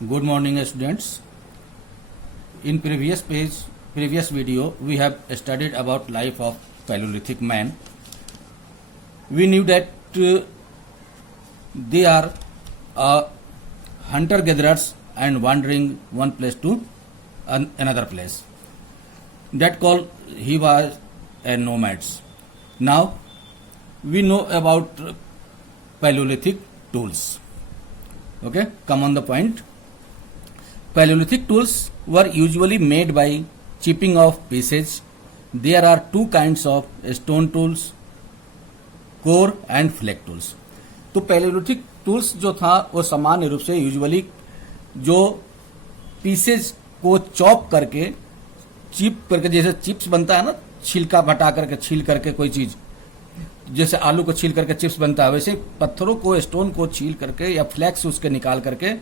Good morning, students. In previous video, we have studied about life of Paleolithic man. We knew that they are hunter-gatherers and wandering one place to another place. That called he was a nomads. Now we know about Paleolithic tools. Okay, come on the point. Paleolithic tools were usually made by chipping off pieces. There are two kinds of stone tools, core and flake tools. तो palaeolithic tools जो था वो सामान्य रूप से usually जो pieces को chop करके चिप करके, जैसे चिप्स बनता है ना, छिलका हटा करके छील करके कोई चीज, जैसे आलू को छील करके चिप्स बनता है, वैसे पत्थरों को स्टोन को छील करके या फ्लैक्स उसके निकाल करके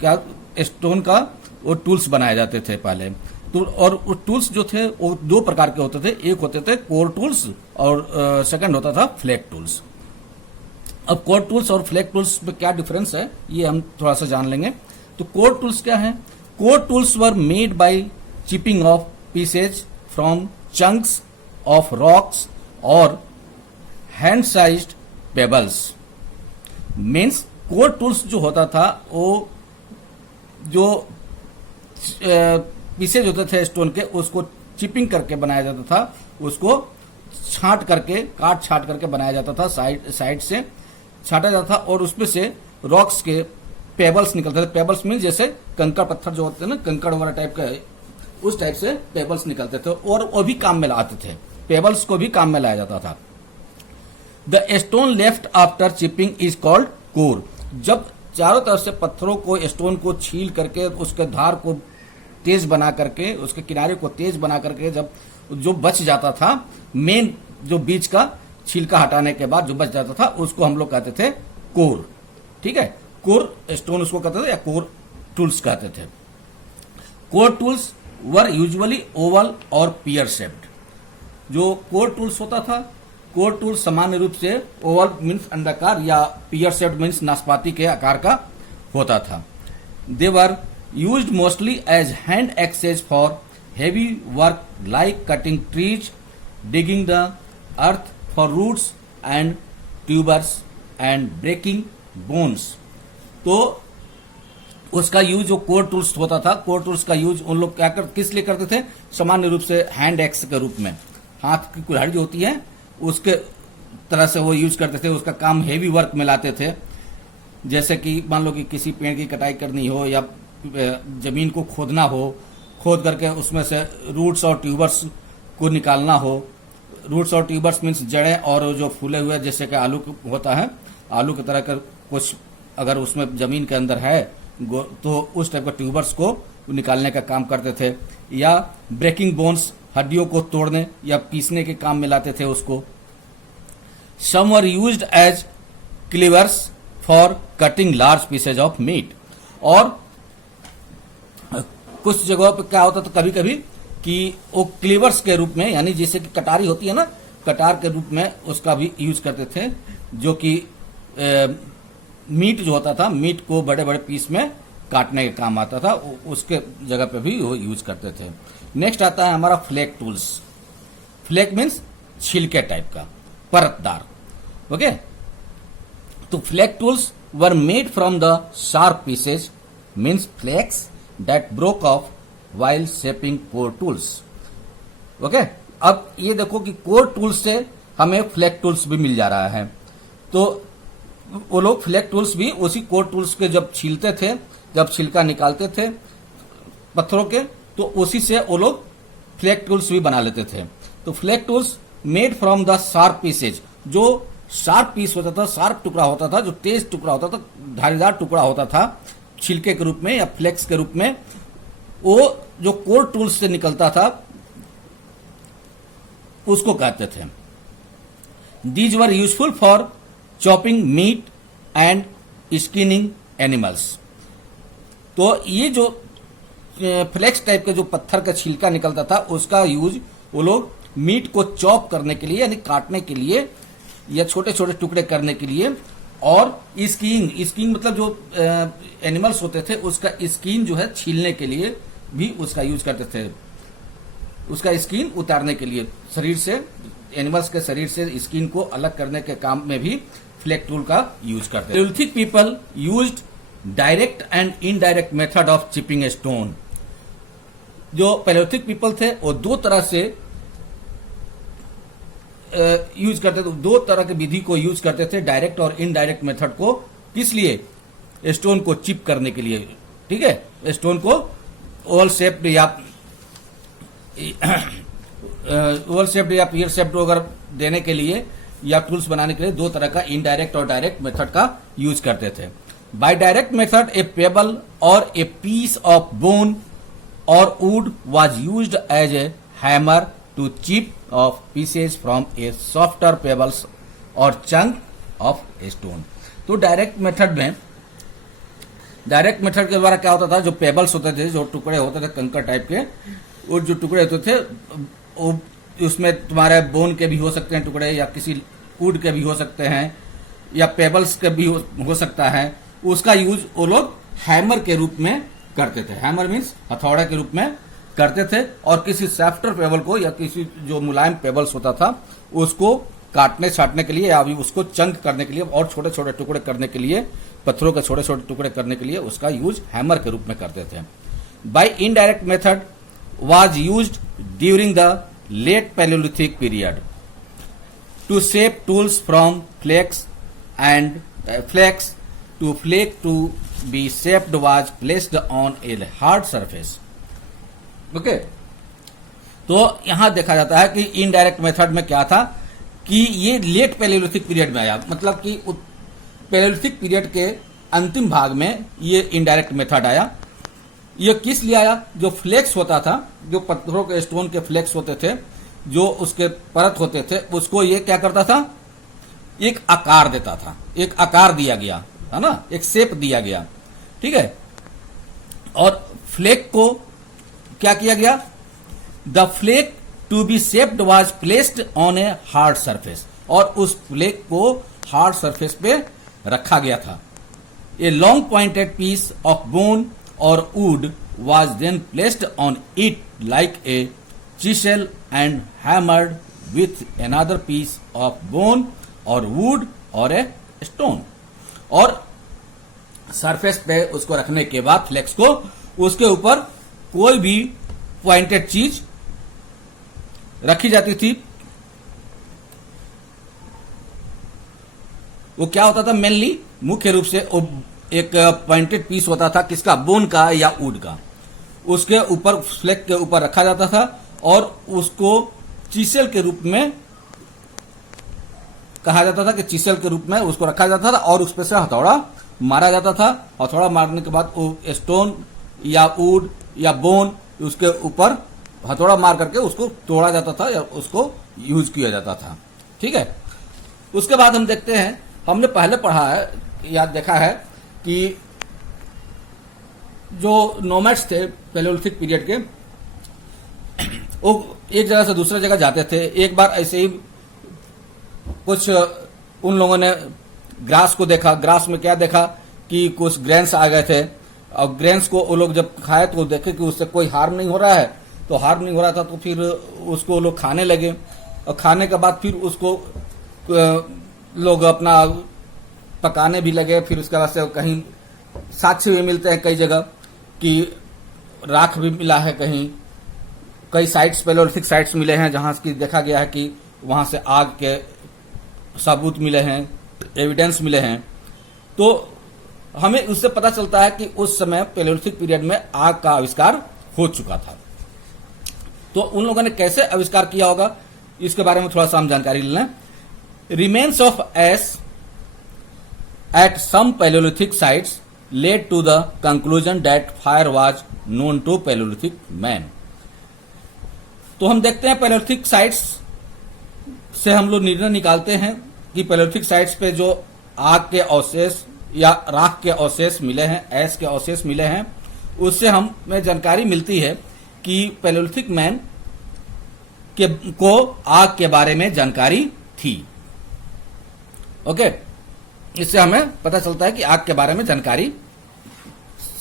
क्या स्टोन का वो टूल्स बनाए जाते थे पहले। तो और वो टूल्स जो थे वो दो प्रकार के होते थे, एक होते थे कोर टूल्स और सेकंड होता था फ्लैक टूल्स। अब कोर टूल्स और फ्लैक टूल्स में क्या डिफरेंस है ये हम थोड़ा सा जान लेंगे। तो कोर टूल्स क्या है? Core tools were made by chipping off pieces from chunks of rocks और hand sized pebbles. Means core tools जो होता था वो जो पीसेज होते थे स्टोन के उसको चिपिंग करके बनाया जाता था, उसको छांट करके छांट करके बनाया जाता था, साइड से छांटा जाता था और उसमें से रॉक्स के पेबल्स निकलते थे। पेबल्स मीन जैसे कंकड़ पत्थर जो होते हैं ना, कंकड़ वगैरह टाइप का, उस टाइप से पेबल्स निकलते थे और वो भी काम में लाते थे, पेबल्स को भी काम में लाया जाता था। The stone left after chipping is called core. जब चारों तरफ से पत्थरों को स्टोन को छील करके उसके धार को तेज बना करके, उसके किनारे को तेज बना करके जब जो बच जाता था, मेन जो बीच का छिलका हटाने के बाद जो बच जाता था उसको हम लोग कहते थे कोर। ठीक है, कोर स्टोन उसको कहते थे या कोर टूल्स कहते थे। कोर टूल्स वर यूजुअली ओवल और पियर शेप्ड। जो कोर टूल्स होता था, कोर टूल सामान्य रूप से ओवल मीन्स अंडाकार या पियर शेप्ड मीन्स नाशपाती के आकार का होता था। They were used mostly as hand axes for heavy work like cutting trees, digging the earth for roots and tubers and breaking bones. तो उसका यूज जो कोर टूल्स होता था, कोर टूल्स का यूज उन लोग किस लिए करते थे? सामान्य रूप से हैंड एक्स के रूप में, हाथ की कुल्हाड़ी जो होती है उसके तरह से वो यूज करते थे। उसका काम हेवी वर्क में लाते थे, जैसे कि मान लो कि किसी पेड़ की कटाई करनी हो या जमीन को खोदना हो, खोद करके उसमें से रूट्स और ट्यूबर्स को निकालना हो। रूट्स और ट्यूबर्स मीन्स जड़ें और जो फूले हुए, जैसे कि आलू होता है, आलू की तरह का कुछ अगर उसमें जमीन के अंदर है तो उस टाइप का ट्यूबर्स को निकालने का काम करते थे। या ब्रेकिंग बोन्स, हड्डियों को तोड़ने या पीसने के काम में लाते थे उसको। Some were used as cleavers for cutting large pieces of meat. और कुछ जगहों पे क्या होता था कभी कभी कि वो क्लीवर्स के रूप में, यानी जैसे कि कटारी होती है ना, कटार के रूप में उसका भी यूज करते थे, जो कि मीट जो होता था, मीट को बड़े बड़े पीस में काटने के काम आता था, उसके जगह पे भी वो यूज करते थे। नेक्स्ट आता है हमारा फ्लैक टूल्स। फ्लैक मीन्स छिलके टाइप का, परतदार। ओके, तो flake tools were made from the sharp pieces means flakes that broke off while shaping core tools. Okay, अब ये देखो कि कोर टूल्स से हमें फ्लैक टूल्स भी मिल जा रहा है। तो वो लोग फ्लैक टूल्स भी उसी कोर टूल्स के जब छीलते थे, जब छिलका निकालते थे पत्थरों के, तो उसी से वो लोग फ्लैक टूल्स भी बना लेते थे। तो flake tools made from the sharp pieces, जो शार्प पीस होता था, शार्प टुकड़ा होता था, जो तेज टुकड़ा होता था, धारीदार टुकड़ा होता था, छिलके के रूप में या फ्लेक्स के रूप में, वो जो कोर टूल्स से निकलता था उसको कहते थे। These were useful for chopping meat and skinning animals. तो ये जो फ्लेक्स टाइप के जो पत्थर का छिलका निकलता था उसका यूज वो लोग मीट को चॉप करने के लिए, यानी काटने के लिए या छोटे छोटे टुकड़े करने के लिए और स्कीइंग मतलब जो एनिमल्स होते थे उसका स्किन जो है छीलने के लिए भी उसका यूज करते थे, उसका स्किन उतारने के लिए, शरीर से एनिमल्स के शरीर से स्किन को अलग करने के काम में भी फ्लेक टूल का यूज करते थे। Palaeolithic people used direct and indirect method of chipping a stone. जो पैलियोलिथिक पीपल थे वो दो तरह से यूज करते थे, दो तरह की विधि को यूज करते थे, डायरेक्ट और इनडायरेक्ट मेथड को। किस लिए? स्टोन को चिप करने के लिए, ठीक है, स्टोन को ओवल शेप या ओवल शेप या पीयर शेप अगर देने के लिए या टूल्स बनाने के लिए दो तरह का इनडायरेक्ट और डायरेक्ट मेथड का यूज करते थे। By direct method a pebble और ए पीस ऑफ बोन और wood was used as a hammer to chip off pieces from a softer pebbles और चंक ऑफ ए स्टोन। तो direct method के द्वारा क्या होता था, जो पेबल्स होते थे, जो टुकड़े होते थे कंकर टाइप के, और जो टुकड़े होते थे उसमें तुम्हारे बोन के भी हो सकते हैं टुकड़े, या किसी वुड के भी हो सकते हैं, या पेबल्स के भी हो सकता है। उसका यूज वो लोग हैमर के रूप में करते थे। हैमर मीन्स हथौड़ा के रूप में करते थे, और किसी सॉफ्टर पेबल को या किसी जो मुलायम पेबल्स होता था उसको काटने छाटने के लिए या अभी उसको चंक करने के लिए और छोटे छोटे टुकड़े करने के लिए, पत्थरों के छोटे छोटे टुकड़े करने के लिए उसका यूज हैमर के रूप में करते थे। By indirect method was used during the late Paleolithic period to shape tools from flakes and flakes to flake to be shaped was placed on a hard surface. Okay, तो यहां देखा जाता है कि इनडायरेक्ट मेथड में क्या था कि ये लेट पैलियोलिथिक पीरियड में आया, मतलब कि पैलियोलिथिक पीरियड के अंतिम भाग में ये इनडायरेक्ट मेथड आया। ये किस लिए आया? जो फ्लेक्स होता था, जो पत्थरों के स्टोन के फ्लेक्स होते थे, जो उसके परत होते थे, उसको ये क्या करता था, एक आकार देता था, एक आकार दिया गया है ना, एक शेप दिया गया, ठीक है। और फ्लेक को क्या किया गया? The flake to be shaped was placed on a hard surface, और उस फ्लेक को हार्ड सरफेस पे रखा गया था। A long pointed piece of bone or wood was then placed on it like a chisel and hammered with another piece of bone or wood or a stone। और surface पे उसको रखने के बाद फ्लेक्स को, उसके ऊपर कोई भी पॉइंटेड चीज रखी जाती थी। वो क्या होता था? मेनली मुख्य रूप से एक पॉइंटेड पीस होता था, किसका? बोन का या वुड का। उसके ऊपर, फ्लेक के ऊपर रखा जाता था और उसको चीसल के रूप में कहा जाता था कि चीसल के रूप में उसको रखा जाता था और उस पर से हथौड़ा मारा जाता था। हथौड़ा मारने के बाद वो स्टोन या वुड या बोन, उसके ऊपर हथौड़ा मार करके उसको तोड़ा जाता था या उसको यूज किया जाता था, ठीक है। उसके बाद हम देखते हैं, हमने पहले पढ़ा है या देखा है कि जो नोमैड्स थे पैलियोलिथिक पीरियड के, वो एक जगह से दूसरे जगह जाते थे। एक बार ऐसे ही कुछ उन लोगों ने ग्रास को देखा। ग्रास में क्या देखा कि कुछ ग्रेन्स आ गए थे, और ग्रेन्स को वो लोग जब खाए तो देखे कि उससे कोई हार्म नहीं हो रहा है। तो हार्म नहीं हो रहा था तो फिर उसको वो लोग खाने लगे, और खाने के बाद फिर उसको लोग अपना पकाने भी लगे। फिर उसके बाद से कहीं साक्ष्य भी मिलते हैं कई जगह कि राख भी मिला है, कई साइट्स, पैलियोलिथिक साइट्स मिले हैं जहां की देखा गया है कि वहां से आग के सबूत मिले हैं, एविडेंस मिले हैं। तो हमें उससे पता चलता है कि उस समय पैलियोलिथिक पीरियड में आग का आविष्कार हो चुका था। तो उन लोगों ने कैसे आविष्कार किया होगा, इसके बारे में थोड़ा सा हम जानकारी ले लें। Remains of ash at some Paleolithic sites led to the conclusion that fire was known to Paleolithic man। तो हम देखते हैं पैलियोलिथिक साइट्स से हम लोग निर्णय निकालते हैं कि पैलियोलिथिक साइट्स पे जो आग के अवशेष या राख के अवशेष मिले हैं, ऐश के अवशेष मिले हैं, उससे हमें जानकारी मिलती है कि पैलियोलिथिक मैन को आग के बारे में जानकारी थी। ओके, इससे हमें पता चलता है कि आग के बारे में जानकारी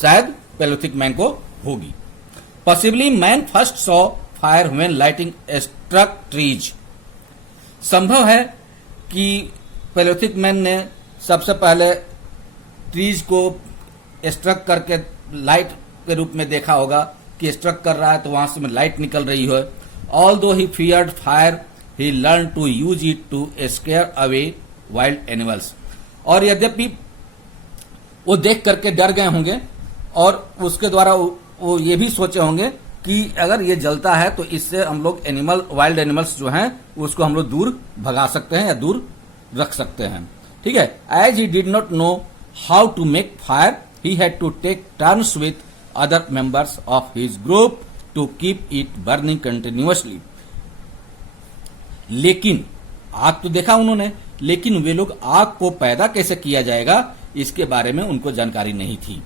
शायद पैलियोलिथिक मैन को होगी। Possibly man first saw fire when lighting struck trees. संभव है कि पैलियोलिथिक मैन ने सबसे पहले ट्रीज को स्ट्रक करके लाइट के रूप में देखा होगा कि स्ट्रक कर रहा है तो वहां से लाइट निकल रही है। Although he feared fire he learn to use it to scare away wild animals. और यद्यपि वो देख करके डर गए होंगे और उसके द्वारा वो ये भी सोचे होंगे कि अगर ये जलता है तो इससे हम लोग वाइल्ड एनिमल्स जो हैं उसको हम लोग दूर भगा सकते हैं या दूर रख सकते हैं। ठीक है। As he did not know how to make fire he had to take turns with other members of his group to keep it burning continuously. लेकिन आग तो देखा उन्होंने, लेकिन वे लोग आग को पैदा कैसे किया जाएगा इसके बारे में उनको जानकारी नहीं थी।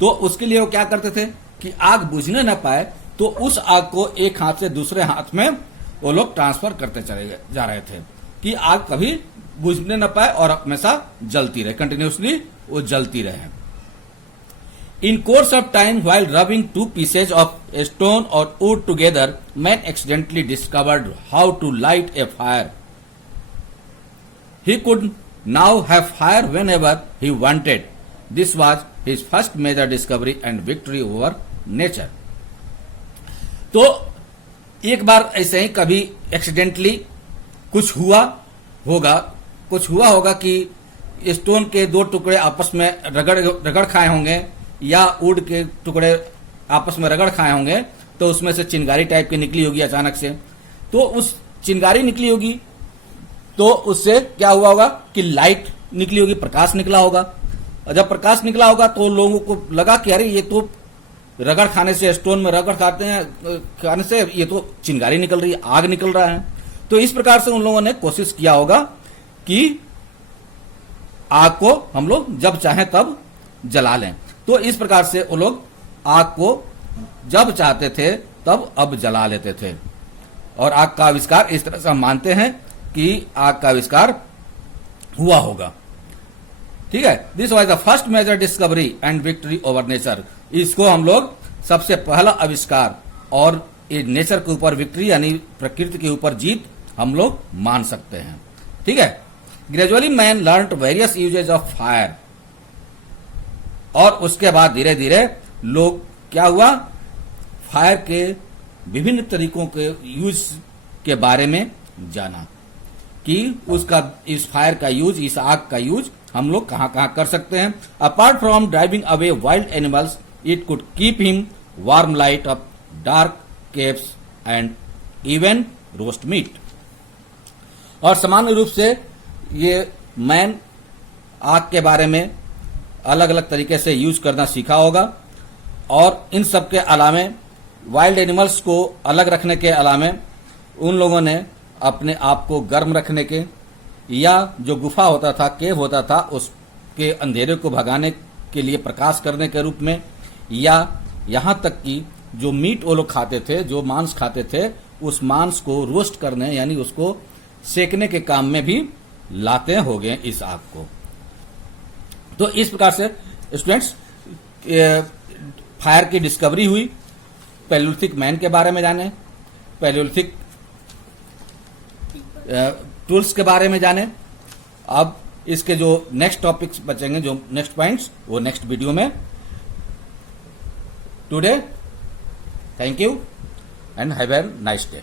तो उसके लिए वो क्या करते थे कि आग बुझने न पाए तो उस आग को एक हाथ से दूसरे हाथ में वो लोग ट्रांसफर करते चले जा रहे थे कि आग कभी बुझने न पाए और हमेशा जलती रहे, कंटिन्यूसली वो जलती रहे। In course of time while rubbing two pieces of stone और wood together man accidentally discovered how to light a fire. He could now have fire whenever he wanted. This was his first major discovery and victory over nature। तो एक बार ऐसे ही कभी accidentally कुछ हुआ होगा कि stone के दो टुकड़े आपस में रगड़ खाए होंगे या वुड के टुकड़े आपस में रगड़ खाए होंगे, तो उसमें से चिंगारी टाइप की निकली होगी अचानक से। तो उस चिंगारी निकली होगी तो उससे क्या हुआ होगा कि लाइट निकली होगी, प्रकाश निकला होगा। और जब प्रकाश निकला होगा तो लोगों को लगा कि अरे ये तो रगड़ खाने से, स्टोन में रगड़ खाने से ये तो चिंगारी निकल रही है, आग निकल रहा है। तो इस प्रकार से उन लोगों ने कोशिश किया होगा कि आग को हम लोग जब चाहें तब जला लें। तो इस प्रकार से वो लोग आग को जब चाहते थे तब अब जला लेते थे। और आग का आविष्कार इस तरह से हम मानते हैं कि आग का आविष्कार हुआ होगा। ठीक है। This was the first major discovery and victory over nature. इसको हम लोग सबसे पहला आविष्कार और नेचर के ऊपर विक्ट्री यानी प्रकृति के ऊपर जीत हम लोग मान सकते हैं। ठीक है। Gradually man learn various usages of fire. और उसके बाद धीरे धीरे लोग क्या हुआ, फायर के विभिन्न तरीकों के यूज के बारे में जाना कि इस फायर का यूज, इस आग का यूज हम लोग कहां कहां कर सकते हैं। Apart from driving away wild animals it could keep him warm light of dark caves and even roast meat. और सामान्य रूप से ये मैन आग के बारे में अलग अलग तरीके से यूज करना सीखा होगा। और इन सब के अलावे वाइल्ड एनिमल्स को अलग रखने के अलावे उन लोगों ने अपने आप को गर्म रखने के या जो गुफा होता था, केव होता था, उसके अंधेरे को भगाने के लिए प्रकाश करने के रूप में, या यहां तक कि जो मीट वो लोग खाते थे, जो मांस खाते थे, उस मांस को रोस्ट करने यानी उसको सेकने के काम में भी लाते हो गए इस आग को। तो इस प्रकार से स्टूडेंट्स फायर की डिस्कवरी हुई, पैलियोलिथिक मैन के बारे में जाने, पैलियोलिथिक टूल्स के बारे में जाने। अब इसके जो नेक्स्ट टॉपिक्स बचेंगे, जो नेक्स्ट पॉइंट्स, वो नेक्स्ट वीडियो में। Today thank you and have a nice day.